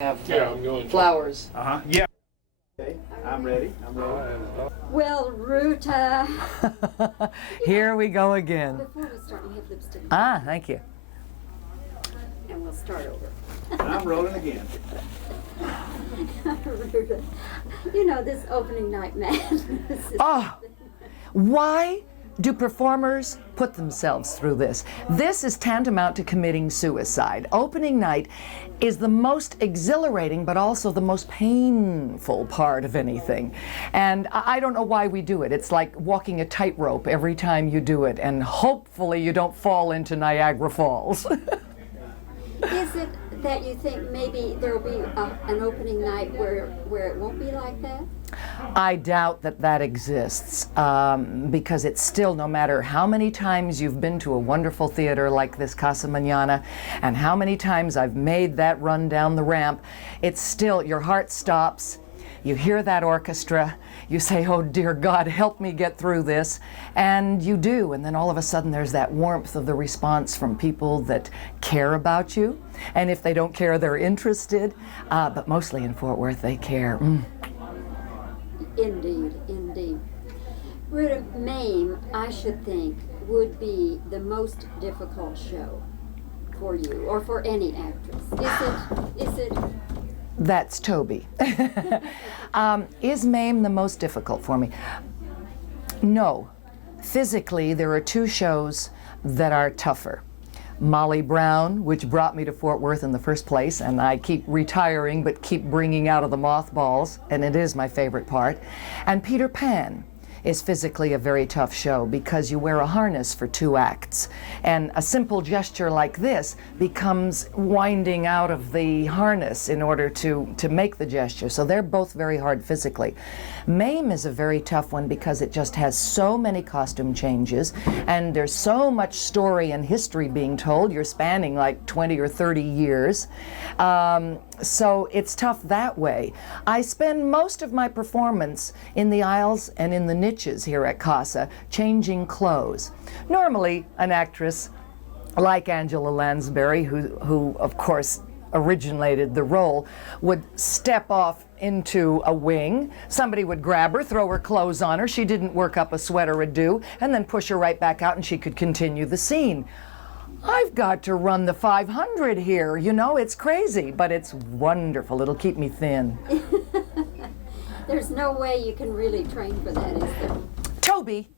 have Yeah, I'm going. flowers. Yeah. Okay, I'm ready. Well, Ruta. Here we go again. Before we start, you have lipstick. Ah, thank you. And we'll start over. I'm rolling again. Ruta, you know, this opening night madness is Oh, why do performers put themselves through this? This is tantamount to committing suicide. Opening night is the most exhilarating but also the most painful part of anything. And I don't know why we do it. It's like walking a tightrope every time you do it, and hopefully you don't fall into Niagara Falls. Is it that you think maybe there will be an opening night where it won't be like that? I doubt that that exists because it's still, no matter how many times you've been to a wonderful theater like this Casa Mañana and how many times I've made that run down the ramp, it's still, your heart stops, you hear that orchestra, you say, oh dear God, help me get through this, and you do, and then all of a sudden there's that warmth of the response from people that care about you, and if they don't care, they're interested, but mostly in Fort Worth they care. Indeed, indeed. Ruta, Mame, I should think, would be the most difficult show for you, or for any actress. Is it? That's Toby. Is Mame the most difficult for me? No. Physically, there are two shows that are tougher. Molly Brown, which brought me to Fort Worth in the first place, and I keep retiring but keep bringing out of the mothballs, and it is my favorite part. And Peter Pan is physically a very tough show because you wear a harness for 2 acts, and a simple gesture like this becomes winding out of the harness in order to make the gesture. So they're both very hard physically. Mame is a very tough one because it just has so many costume changes and there's so much story and history being told. You're spanning like 20 or 30 years. So it's tough that way. I spend most of my performance in the aisles and in the niches here at Casa, changing clothes. Normally, an actress like Angela Lansbury, who of course originated the role, would step off into a wing. Somebody would grab her, throw her clothes on her. She didn't work up a sweat or a dew, and then push her right back out and she could continue the scene. I've got to run the 500 here. You know, it's crazy, but it's wonderful. It'll keep me thin. There's no way you can really train for that, is there? Toby,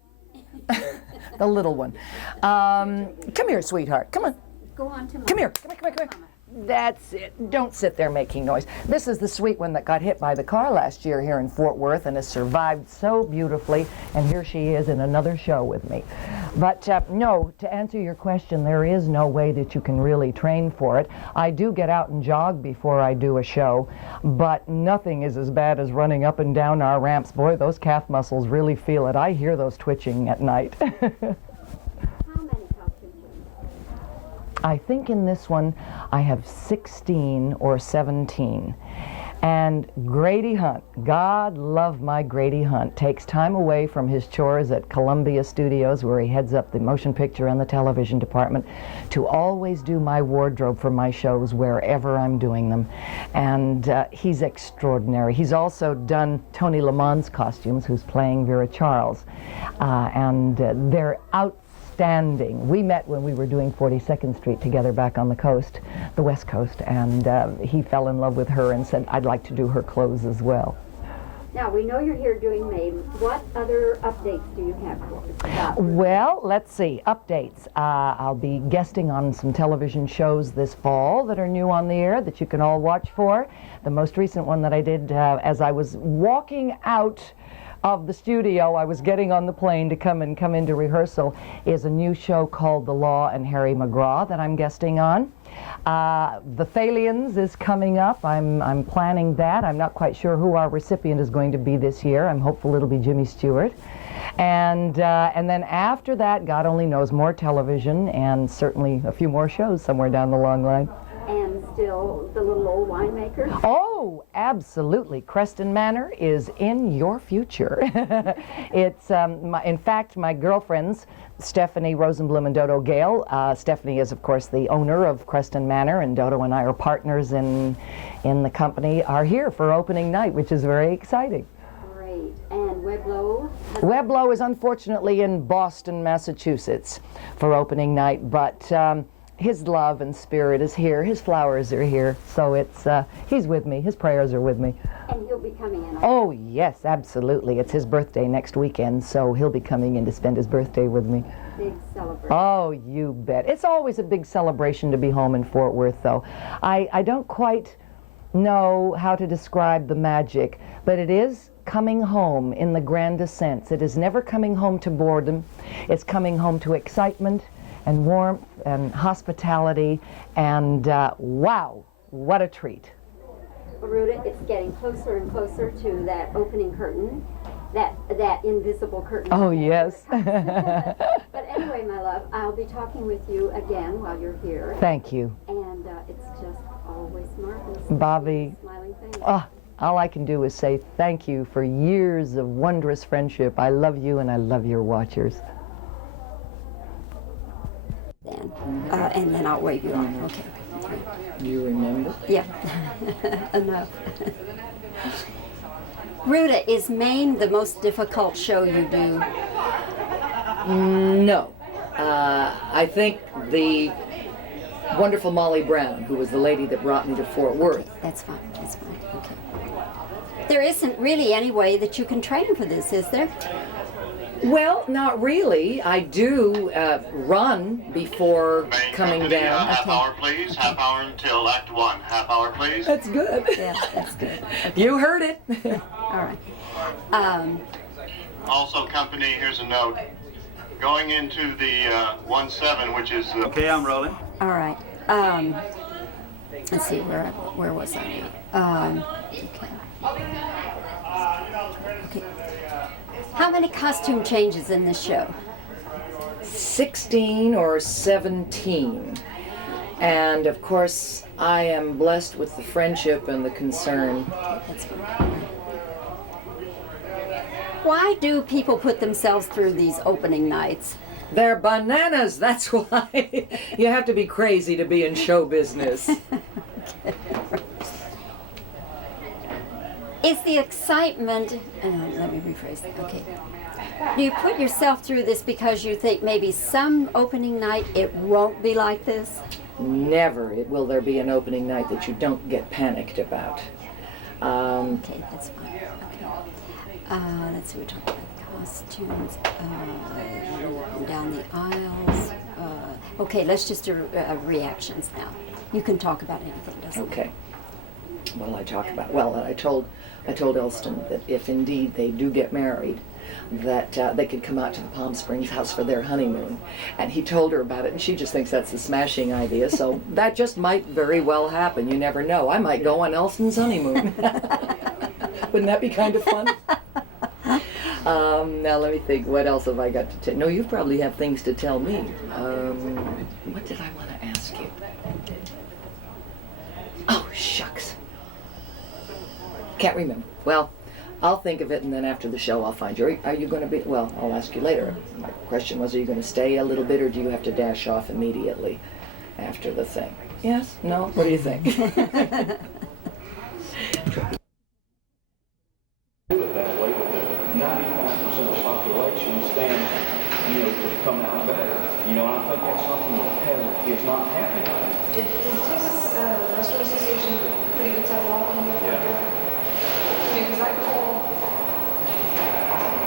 the little one. Come here, sweetheart. Come on. Go on to Mama. Come here. Come here. That's it. Don't sit there making noise. This is the sweet one that got hit by the car last year here in Fort Worth and has survived so beautifully, and here she is in another show with me. But no, to answer your question, there is no way that you can really train for it. I do get out and jog before I do a show, but nothing is as bad as running up and down our ramps. Boy, those calf muscles really feel it. I hear those twitching at night. I think in this one I have 16 or 17. And Grady Hunt, God love my Grady Hunt, takes time away from his chores at Columbia Studios, where he heads up the motion picture and the television department, to always do my wardrobe for my shows wherever I'm doing them. And he's extraordinary. He's also done Tony Lamont's costumes, who's playing Vera Charles. And they're outstanding. We met when we were doing 42nd Street together back on the coast, the West Coast, and he fell in love with her and said, I'd like to do her clothes as well. Now, we know you're here doing Mame. What other updates do you have for us? Well, let's see. Updates. I'll be guesting on some television shows this fall that are new on the air that you can all watch for. The most recent one that I did as I was walking out of the studio, I was getting on the plane to come into rehearsal, is a new show called The Law and Harry McGraw that I'm guesting on. The Thalians is coming up. I'm planning that. I'm not quite sure who our recipient is going to be this year. I'm hopeful it'll be Jimmy Stewart. And then after that, God only knows, more television and certainly a few more shows somewhere down the long line. and still the little old winemaker? Oh, absolutely. Creston Manor is in your future. It's, in fact, my girlfriends, Stephanie Rosenblum and Dodo Gale. Stephanie is, of course, the owner of Creston Manor, and Dodo and I are partners in the company, are here for opening night, which is very exciting. Great. And Weblo? Weblo is unfortunately in Boston, Massachusetts for opening night, but his love and spirit is here. His flowers are here, so it's he's with me. His prayers are with me. And he'll be coming in. Oh yes, absolutely. It's his birthday next weekend, so he'll be coming in to spend his birthday with me. Big celebration. Oh, you bet. It's always a big celebration to be home in Fort Worth, though. I don't quite know how to describe the magic, but it is coming home in the grandest sense. It is never coming home to boredom. It's coming home to excitement and warmth and hospitality, and wow, what a treat. Well, Ruta, it's getting closer and closer to that opening curtain, that invisible curtain. Oh, yes. But anyway, my love, I'll be talking with you again while you're here. Thank you. And it's just always marvelous. Bobbie, Smiling face. all I can do is say thank you for years of wondrous friendship. I love you and I love your watchers. And then I'll wave you off. Okay. Do you remember? Yeah. Enough. Ruta, is Mame the most difficult show you do? No. I think the wonderful Molly Brown, who was the lady that brought me to Fort Worth. That's fine. That's fine. Okay. There isn't really any way that you can train for this, is there? Well, not really. I do run before Main coming company, down. half hour, please. Half hour until Act 1. Half hour, please. That's good. Yeah, that's good. You heard it. All right. Also, company, here's a note. Going into the 1-7, which is the... Okay, I'm rolling. All right. Let's see, where was I now? Okay. How many costume changes in this show? 16 or 17. And of course, I am blessed with the friendship and the concern. That's fine. Why do people put themselves through these opening nights? They're bananas, that's why. You have to be crazy to be in show business. Is the excitement, let me rephrase that, okay. Do you put yourself through this because you think maybe some opening night it won't be like this? Never will there be an opening night that you don't get panicked about. Okay, that's fine. Okay. Let's see, we're talking about costumes, down the aisles. Okay, let's just do reactions now. You can talk about anything, doesn't it? Okay. What will I talk about? Well, I told Elston that if indeed they do get married, that they could come out to the Palm Springs house for their honeymoon. And he told her about it, and she just thinks that's a smashing idea, so that just might very well happen. You never know. I might go on Elston's honeymoon. Wouldn't that be kind of fun? Now let me think, what else have I got to tell? No, you probably have things to tell me. What did I want to ask you? Oh, shucks. Can't remember. Well, I'll think of it, and then after the show I'll find you. Are you going to be, well, I'll ask you later. My question was, are you going to stay a little bit, or do you have to dash off immediately after the thing? Yes? No? What do you think? Do it that way, but 95% of the population stand, to come out better. And I think that's something that is not happening right now. Does the Texas Restaurant Association pretty good time off?